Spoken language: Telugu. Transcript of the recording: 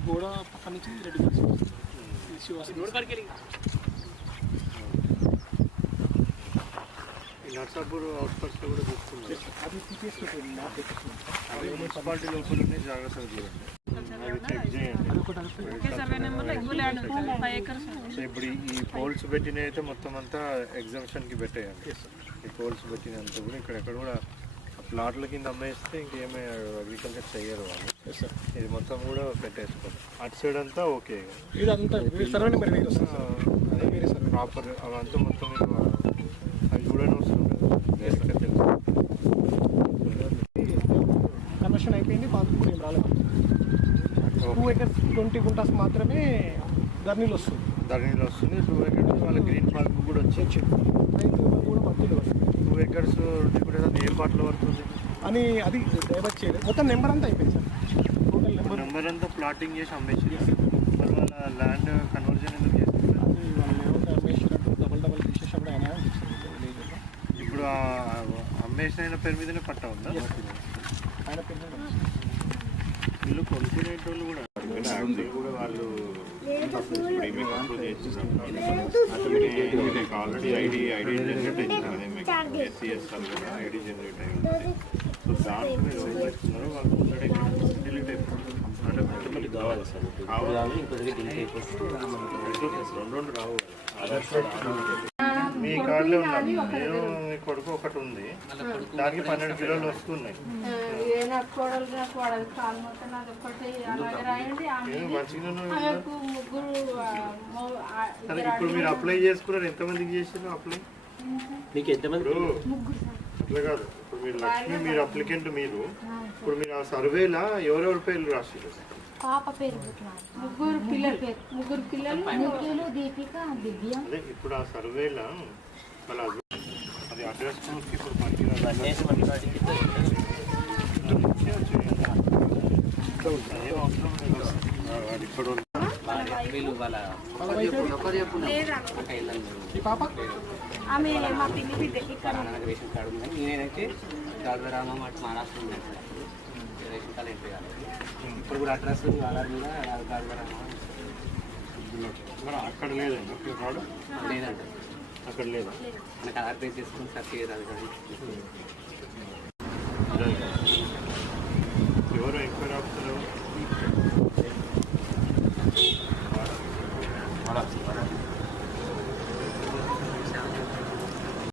వచ్చింది రెడ్డి ఫారెస్ట్ ఇది శివాసనం ఈ నర్సాపూర్ అవుట్స్కట్స్లో కూడా చూసుకున్నారు అది తీసుకెళ్ళి మ్యాప్ తెప్పించుకున్నాం. అవి మున్సిపాలిటీ లోపల ఉన్నాయి జాగ్రత్తగా చూడండి అవి చెక్ చేయండి అది ఒకటి అడుగుతుంది ఒకే సర్వే నెంబర్లో ఎక్కువ ల్యాండ్ ఉంటుంది ఫైవ్ ఎకర్స్ సో ఇప్పుడు ఈ- ఈ పోల్స్ పెట్టిన అయితే మొత్తం అంతా ఎగ్జామ్షన్కి పెట్టేయండి ఈ పోల్స్ పెట్టిన అంతా కూడా ఇక్కడెక్కడ కూడా ఆ ప్లాట్ల కింద అమ్మేస్తే ఇంకేమీ అగ్రికల్చర్ చెయ్యరు వాళ్ళు. సార్ ఇది మొత్తం కూడా పెట్టేసుకోండి అటు సైడ్ అంతా ఓకే. వస్తుంది అదే సార్ ప్రాపర్ అవంతా మొత్తం మీకు అది చూడని అవసరం లేదు డైరెక్ట్గా తెలుసు కన్వర్షన్ అయిపోయింది కూడా ఏం రాలేదు. టూ ఎకర్స్ ట్వంటీ గుంటాస్ మాత్రమే ధర్నీలు వస్తుంది. ధరణిలో వస్తుంది. టూ ఎకర్స్ వాళ్ళ గ్రీన్ పార్క్ కూడా వచ్చి టూ ఎకర్స్ కూడా ఏ పాటలో పడుతుంది? అని అది డైవర్ట్ చేయలేదు. మొత్తం నెంబర్ అంతా అయిపోయింది సార్. టోటల్ నెంబర్ నెంబర్ అంతా ప్లాటింగ్ చేసి అమ్మేసి మరి వాళ్ళ ల్యాండ్ కన్వర్జన్ ఎందుకు చేస్తున్నారు? అది వాళ్ళు అమ్మేసినట్టు డబల్ డబల్ తీసేసినప్పుడు ఆయన లేదు ఇప్పుడు ఆ అమ్మేసిన ఆయన పేరు మీదనే పట్టా ఉందా. ఆయన వీళ్ళు కొనుక్కునేటోళ్ళు కూడా. కూడా వాళ్ళు ఆల్రెడీ ఐడి ఐడి జనరేట్ అయింది ఎస్సీఎస్ కూడా ఐడి జనరేట్ అయింది సో దాంట్లో మీరు ఎవరు పెట్టుకున్నారో వాళ్ళు ముందడే డిలీట్ అయిపోతుంది కావాలి సార్ రెండు రెండు రావు ఆధార్ కార్డు మీ కార్డులో ఉన్నది నేను మీ కొడుకు ఒకటి ఉంది. దానికి పన్నెండు కిలోలు వస్తున్నాయి. సరే ఇప్పుడు మీరు అప్లై చేసుకున్నారు. ఎంతమందికి చేసారు అప్లై? మీకు ఎంతమంది అట్లా కాదు. ఇప్పుడు మీరు లక్ష్మి మీరు అప్లికెంట్ మీరు. ఇప్పుడు మీరు ఆ సర్వేలా ఎవరెవరి పేర్లు రాసిరు పాప పేరు పుట్టినారు ముగ్గురు పిల్లలు ముగ్గురు పిల్లలు ముగ్గురు దీపిక దివ్య అదే ఇప్పుడు ఆ సర్వేలా వాళ్ళ husband- అది అడ్రస్ ప్రూఫ్ ఇప్పుడు పనికిరాదు అన్నేసి మళ్ళీ వాటికి ఏం అవసరం లేదు ఆ, వాడు ఇక్కడ ఉన్న- భార్య వీళ్ళు వాళ్ళ అక్క ఇల్లు ఈ పాప ఆమె మా పిన్ని బిడ్డ ఇక్కడ నాకు రేషన్ కార్డు ఉంది కానీ నేనైతే గాజురామ మాట మహారాష్ట్ర ఉన్నాను సార్ అప్పుడు రేషన్ కార్డు ఎంట్రీ కాలేదు. ఇప్పుడు కూడా అడ్రస్ ఆధార్ మీద గాజురామ మరి అక్కడ లేదండి. లేదంట అక్కడ లేదా? మనకు ఆధార్ బేస్ చేసుకుని సర్చ్ లేదు.